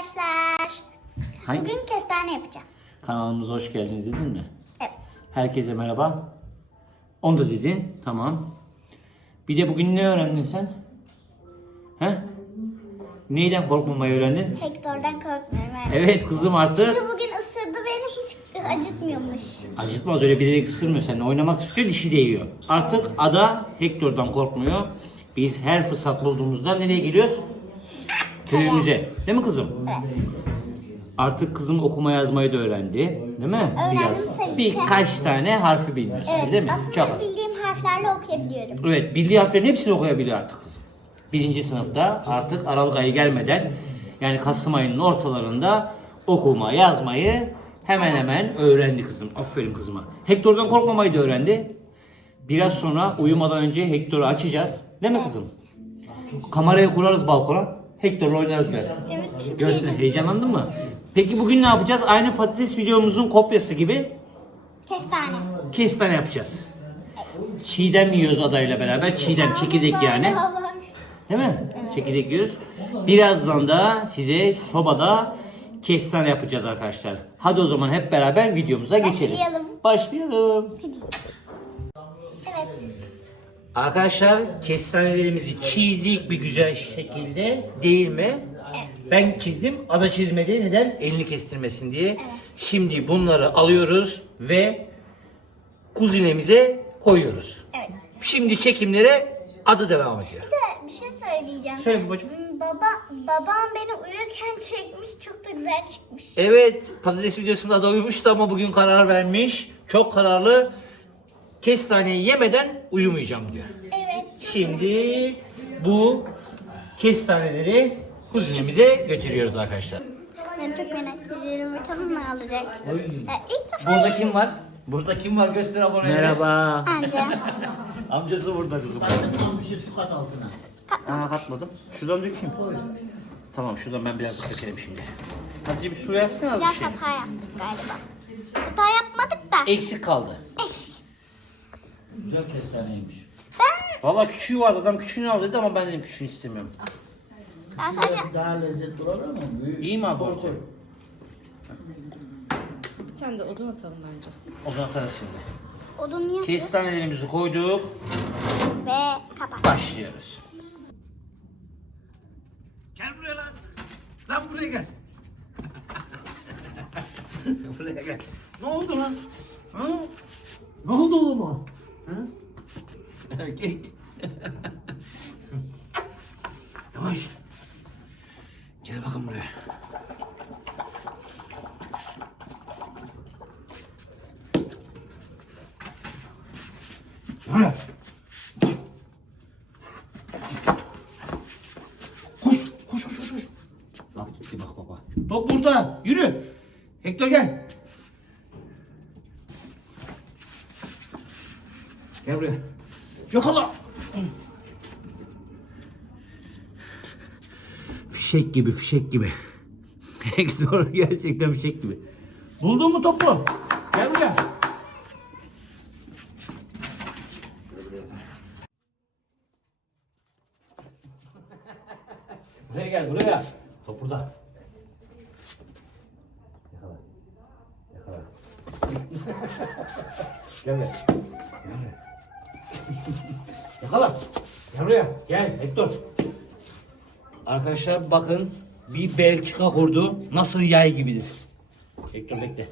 arkadaşlar. Hangi Bugün kestane yapacağız. kanalımıza hoş geldiniz dedin mi? Evet. Herkese merhaba. Onu da dedin. Tamam. Bir de bugün ne öğrendin sen? He? Neyden korkmamayı öğrendin? Hector'dan korkmuyorum. Evet. Evet kızım artık Çünkü bugün ısırdı beni hiç acıtmıyormuş. acıtmaz öyle bilerek ısırmıyor seninle oynamak istiyor dişi değiyor. Artık Ada Hector'dan korkmuyor. Biz her fırsat bulduğumuzda nereye geliyoruz? Köyümüze. Değil mi kızım? Evet. Artık kızım okuma yazmayı da öğrendi. Değil mi? Öğrendim sayı. Birkaç tane harfi bilmiyor Evet. değil mi? Aslında Çok az. bildiğim harflerle okuyabiliyorum. Evet, bildiği harflerin hepsini okuyabiliyor artık kızım. Birinci sınıfta artık Aralık ayı gelmeden yani Kasım ayının ortalarında okuma, yazmayı hemen hemen öğrendi kızım. Aferin kızıma. Hector'dan korkmamayı da öğrendi. Biraz sonra uyumadan önce Hector'u açacağız. Değil mi kızım? Kamerayı kurarız balkona. Hector'la oynarız biraz. Evet. Görsün, heyecanlandın mı? Peki bugün ne yapacağız? Aynı patates videomuzun kopyası gibi Kestane. kestane yapacağız. Çiğdem yiyoruz adayla beraber. Çiğdem, çekirdek yani. Var. Değil mi? Çekirdek yiyoruz. Birazdan da size sobada kestane yapacağız arkadaşlar. Hadi o zaman hep beraber videomuza geçelim. Başlayalım. Başlayalım. Arkadaşlar kestanelerimizi çizdik bir güzel şekilde değil mi? Ben çizdim, ada çizmedi. Neden? Elini kestirmesin diye. Şimdi bunları alıyoruz ve kuzinemize koyuyoruz. Evet. Şimdi çekimlere adı devam ediyor. Bir de bir şey söyleyeceğim. Söyle babacığım. Hmm, Baba, babam beni uyurken çekmiş. Çok da güzel çıkmış. Evet, patates videosunda da uyumuştu ama bugün karar vermiş. Çok kararlı. Kestaneyi yemeden uyumayacağım diyor. Evet. Şimdi bu kestaneleri kuzinemize götürüyoruz arkadaşlar. Ben çok merak ediyorum. Bakalım ne olacak. Ya ilk defa Burada kim var? Burada kim var? Göster abone. Merhaba. amca. Amcası burada kızım. Tam bir şey su kat altına. Aa katmadım. Şuradan dökeyim. Tamam şuradan ben biraz dökelim şimdi. Hatice bir su versene az bir Biraz şey. hata yaptık galiba. Hata yapmadık da. Eksik kaldı. Eksik. Güzel kestaneymiş. Ben, Valla küçüğü vardı adam küçüğünü al dedi ama ben dedim küçüğünü istemiyorum. ben sadece Daha lezzetli olur ama büyük. İyi mi abi? Orta. Bir tane de odun atalım bence. O zaman atarız şimdi. odun yapıyoruz Kestanelerimizi koyduk. ve kapat. Başlıyoruz. Gel buraya lan. Lan buraya gel. buraya gel. Ne oldu lan? Ha? Ne oldu oğlum o? Ha? Erkek. Yavaş. Gel bakın buraya. Buraya. Koş, koş, koş, koş, koş. Bak gitti bak baba. Top burada. Yürü. Hector gel. Gel buraya. Yakala. Fişek gibi, fişek gibi. Hector gerçekten fişek gibi. Buldun mu topu? Gel buraya. Buraya gel, buraya. Top burada. Yakala. Yakala. gel buraya. Gel buraya. Yakala. Gel buraya. Gel Hector. Arkadaşlar bakın bir Belçika kurdu nasıl yay gibidir. Hector bekle.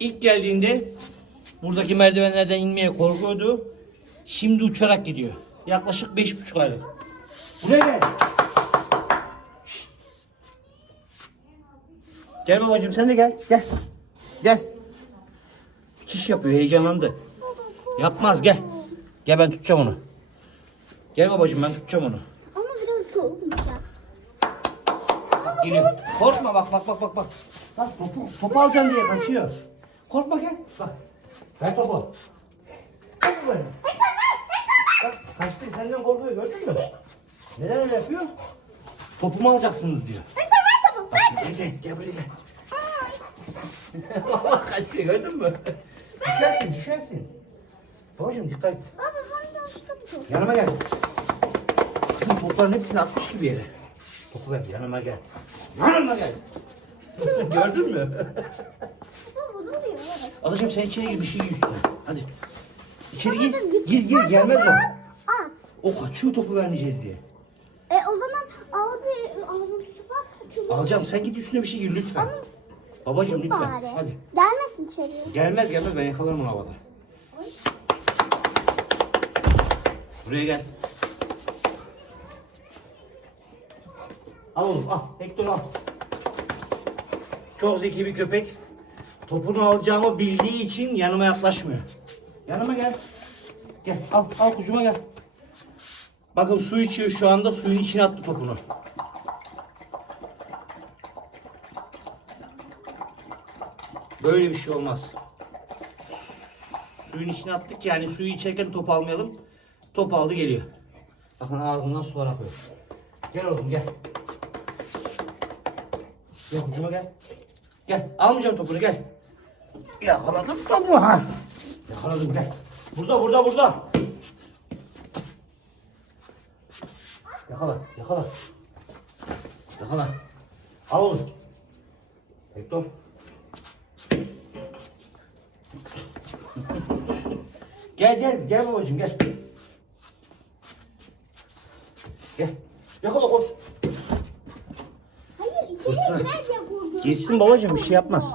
İlk geldiğinde buradaki merdivenlerden inmeye korkuyordu. Şimdi uçarak gidiyor. Yaklaşık beş buçuk aylık. Buraya gel. Gel babacığım sen de gel. Gel. Gel. Çiş yapıyor heyecanlandı. Yapmaz gel. Gel ben tutacağım onu. Gel babacığım ben tutacağım onu. Ama biraz soğukmuş ya. Geliyor. Korkma bak bak bak bak bak. Bak topu, topu alacaksın diye kaçıyor. Korkma gel. Bak. Ver topu. Gel böyle. Bak kaçtı senden korkuyor gördün mü? Neden öyle yapıyor? Topumu alacaksınız diyor. Bak şimdi gel gel buraya gel. Baba kaçıyor gördün mü? düşersin düşersin. Babacığım dikkat et. Baba Yanıma gel. Kızım topların hepsini atmış gibi yere. Topu ver yanıma gel. Yanıma gel. Gördün mü? Adacığım sen içeri gir bir şey üstüne. Hadi. İçeri gir. Gir gir gelmez o. At. O kaçıyor topu vermeyeceğiz diye. E o zaman abi ağzını tutup Alacağım sen git üstüne bir şey giy lütfen. Babacığım lütfen. bari. Hadi. Gelmesin içeriye. Gelmez gelmez ben yakalarım onu havada. Buraya gel. Al oğlum al. Hector al. Çok zeki bir köpek. Topunu alacağımı bildiği için yanıma yaklaşmıyor. Yanıma gel. Gel al al kucuma gel. Bakın su içiyor şu anda suyun içine attı topunu. Böyle bir şey olmaz. Suyun içine attık yani suyu içerken top almayalım. Top aldı geliyor. Bakın ağzından sular akıyor. Gel oğlum gel. Gel kucuma gel. Gel almayacağım topunu gel. Yakaladım topu ha. Yakaladım gel. Burada burada burada. Yakala yakala. Yakala. Al oğlum. Hector. Gel gel gel babacığım gel. Gel. Yakala koş. Hayır içeriye Fırtına. girer ya vurdu. Geçsin babacığım bir şey yapmaz.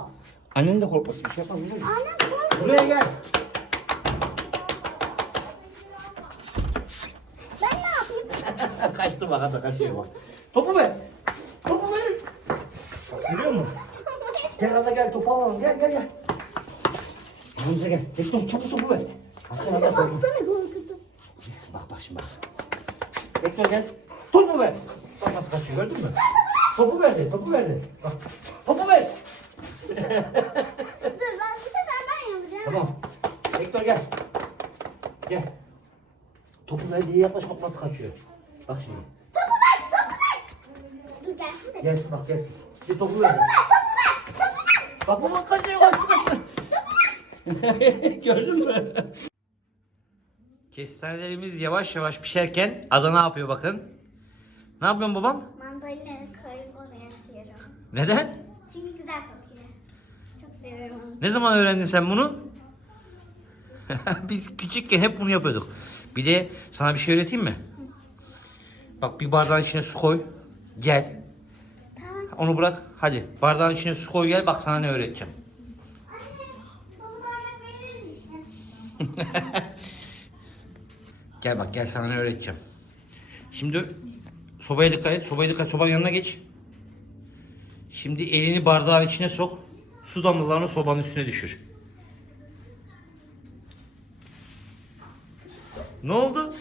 Annen de korkmasın bir şey yapmaz. Yürü. Annem korktu. Buraya gel. Ben ne yapayım? Kaçtı bak hadi kaçıyor bak. Topu ver. Topu ver. Bak görüyor musun? Gel hadi gel topu alalım gel gel gel. Yanımıza gel. Hector çabuk topu ver. Topu. Baksana korkuttum. Bak bak şimdi bak. Hector gel. Topu ver. Bak nasıl kaçıyor gördün mü? Topu verdi topu verdi. Bak. Topu ver. Dur ben bu sefer ben yapacağım. Tamam. Hector gel. Gel. Topu ver diye yaklaşmak nasıl kaçıyor. Bak şimdi. Dur gelsin de. Gelsin bak gelsin. Bir topu ver. Bak bak bak kaçıyor kaçtı kaçtı. Gördün mü? Kestanelerimiz yavaş yavaş pişerken ada ne yapıyor bakın. Ne yapıyorsun babam? Mandalina koyup oraya atıyorum. Neden? Çünkü güzel kokuyor. Çok seviyorum onu. Ne zaman öğrendin sen bunu? Biz küçükken hep bunu yapıyorduk. Bir de sana bir şey öğreteyim mi? Bak bir bardağın içine su koy. Gel. Tamam. Onu bırak. Hadi bardağın içine su koy gel. Bak sana ne öğreteceğim. Anne, bana bardak verir misin? Gel bak gel sana ne öğreteceğim. Şimdi sobaya dikkat et. Sobaya dikkat et. Sobanın yanına geç. Şimdi elini bardağın içine sok. Su damlalarını sobanın üstüne düşür. Ne oldu?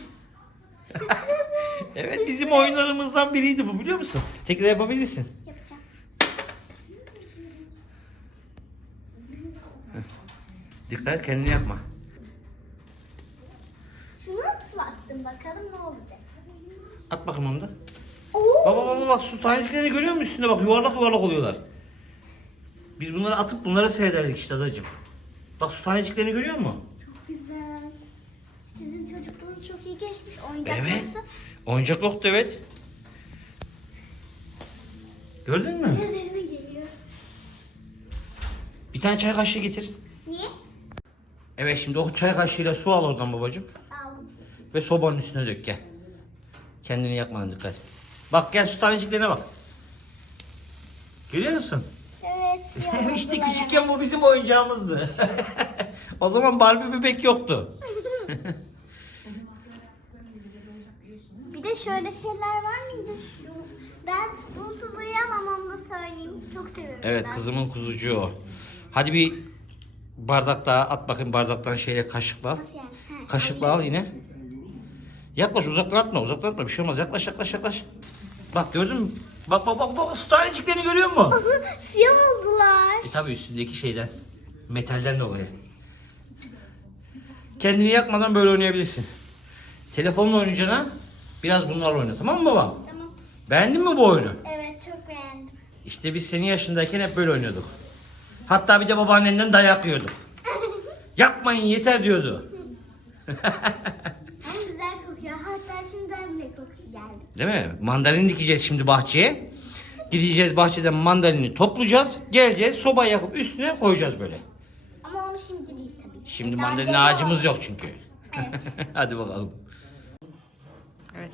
evet bizim oyunlarımızdan biriydi bu biliyor musun? Tekrar yapabilirsin. Yapacağım. Dikkat kendini yapma. Şunu ıslattım bakalım ne olacak. At bakayım onu da. Oo. Baba baba bak su taneciklerini görüyor musun üstünde bak yuvarlak yuvarlak oluyorlar. Biz bunları atıp bunları seyrederdik işte adacığım. Bak su taneciklerini görüyor musun? Çok güzel. Sizin çocukluğunuz çok iyi geçmiş. Oyuncak Evet. yoktu. Oyuncak yoktu evet. Gördün mü? Biraz elime geliyor. Bir tane çay kaşığı getir. Niye? Evet şimdi o çay kaşığıyla su al oradan babacığım. Aldım. Ve sobanın üstüne dök gel. Kendini yakmana dikkat. Bak gel su taneciklerine bak. Görüyor musun? Evet. işte küçükken bu bizim oyuncağımızdı. o zaman Barbie bebek yoktu. Bir de şöyle şeyler var mıydı? Şu, ben bunsuz uyuyamam onu da söyleyeyim. Çok seviyorum Evet ben. kızımın kuzucuğu o. Hadi bir bardak daha at bakayım bardaktan şeyle kaşıkla. Nasıl yani? Kaşıkla al yine. Yaklaş uzaktan atma uzaktan atma bir şey olmaz yaklaş yaklaş yaklaş. Bak gördün mü? Bak bak bak bak su taneciklerini görüyor musun? Siyah oldular. e tabi üstündeki şeyden. Metalden dolayı. Kendini yakmadan böyle oynayabilirsin. Telefonla oynayacağına biraz bunlarla oyna tamam mı babam? Tamam. Beğendin mi bu oyunu? Evet çok beğendim. İşte biz senin yaşındayken hep böyle oynuyorduk. Hatta bir de babaannenden dayak yiyorduk. Yapmayın yeter diyordu. Ama güzel kokuyor. Hatta şimdiden bile kokusu geldi. Değil mi? Mandalini dikeceğiz şimdi bahçeye. Gideceğiz bahçeden mandalini toplayacağız. Geleceğiz soba yakıp üstüne koyacağız böyle. Ama onu şimdi değil tabii. Şimdi Daha mandalina gece ağacımız yok çünkü. Evet. Hadi bakalım. Evet.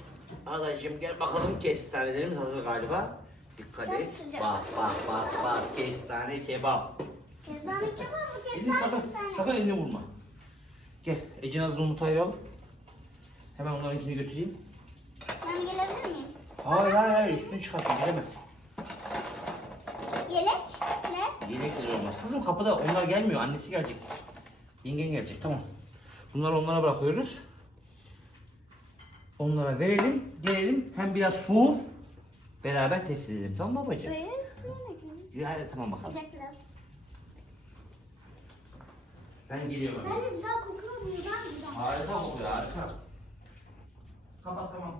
Adacığım gel bakalım kestanelerimiz hazır galiba. Dikkat Biraz et. sıcak. Bak bak bak bak kestane kebap. Kestane kebap mı? Elini Kestane sakın, kestane. sakın elini vurma. Gel Ece Nazlı Umut'u ayıralım. Hemen onlarınkini götüreyim. Ben gelebilir miyim? Hayır hayır hayır üstünü çıkartma gelemezsin. Yelek ne? Yedek de olmaz. Kızım kapıda onlar gelmiyor. Annesi gelecek. Yengen gelecek. Tamam. Bunları onlara bırakıyoruz. Onlara verelim. Gelelim. Hem biraz soğur. Beraber test edelim. Tamam mı babacığım? Böyle. Yani tamam bakalım. Sıcak biraz. Ben geliyorum. Bence güzel kokuyor. Bundan güzel. Harika kokuyor harika. Kapat tamam.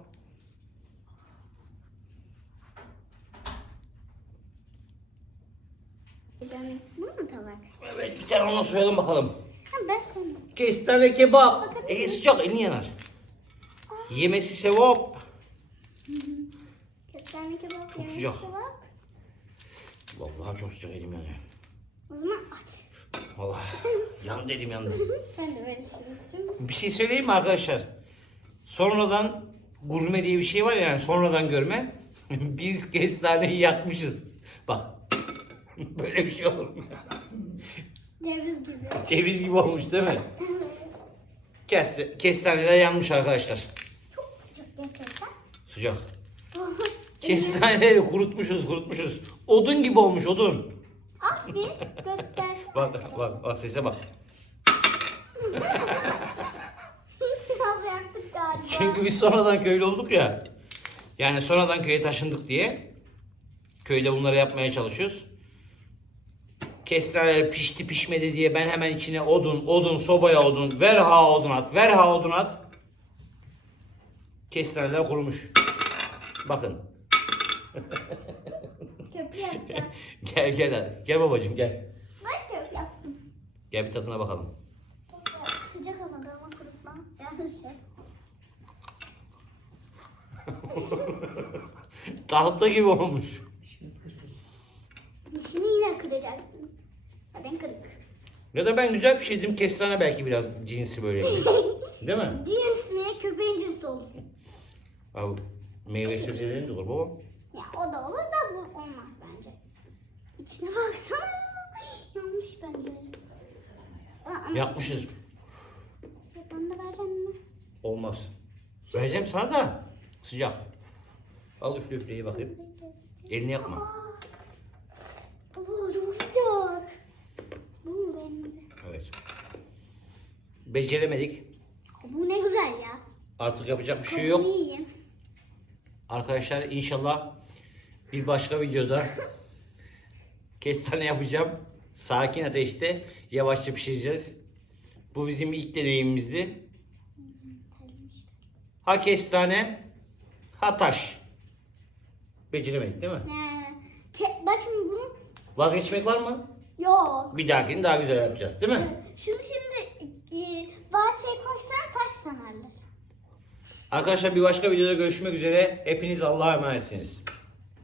Canım. Bu mu tabak? Evet bir tane ona soyalım bakalım. Ha ben sonra. Kestane kebap. E sıcak elin yanar. Yemesi sevap. Kestane kebap. Çok sıcak. kebap. Vallahi çok sıcak elim yanıyor. O zaman at. Vallahi yandı elim yandı. Ben de böyle sürüyorum. Bir şey söyleyeyim mi arkadaşlar? Sonradan gurme diye bir şey var ya, yani sonradan görme. Biz kestaneyi yakmışız. Bak. Böyle bir şey olur mu? Ceviz gibi. Ceviz gibi olmuş değil mi? Kes, kestaneler yanmış arkadaşlar. Çok sıcak gerçekten. Sıcak. Kestaneleri kurutmuşuz kurutmuşuz. Odun gibi olmuş odun. At bir göster. Bak bak bak sese bak. Biraz yaktık galiba. Çünkü biz sonradan köylü olduk ya. Yani sonradan köye taşındık diye. Köyde bunları yapmaya çalışıyoruz. Kestaneler pişti pişmedi diye ben hemen içine odun, odun, sobaya odun, ver ha odun at, ver ha odun at. Kestaneler kurumuş. Bakın. Köprü yapacağım. gel gel hadi. Gel babacığım gel. Ben köprü yaptım. Gel bir tadına bakalım. Sıcak ama kurutma. Yani sıcak. Tahta gibi olmuş. Dişini yine kıracaksın. Zaten kırık. Ya da ben güzel bir şey dedim. Kestane belki biraz cinsi böyle. Değil mi? Cins mi? Köpeğin cinsi olur. Abi meyve sebzelerin de olur baba. Ya o da olur da bu olmaz bence. İçine baksana. Yanmış bence. Aa, Yapmışız. Ben de vereceğim mi? Olmaz. Vereceğim sana da. Sıcak. Al üfle üfleyi bakayım. Elini yakma. Baba çok sıcak. Evet. Beceremedik. Bu ne güzel ya. Artık yapacak bir şey yok. Yiyeyim. Arkadaşlar inşallah bir başka videoda kestane yapacağım. Sakin ateşte yavaşça pişireceğiz. Bu bizim ilk deneyimimizdi. Ha kestane, ha taş. Beceremedik değil mi? Ee, ke- bak şimdi bunu Vazgeçmek var mı? Yok. Bir dahakini daha güzel yapacağız değil mi? Şunu şimdi e, var şey koysan taş sanarlar. Arkadaşlar bir başka videoda görüşmek üzere. Hepiniz Allah'a emanetsiniz.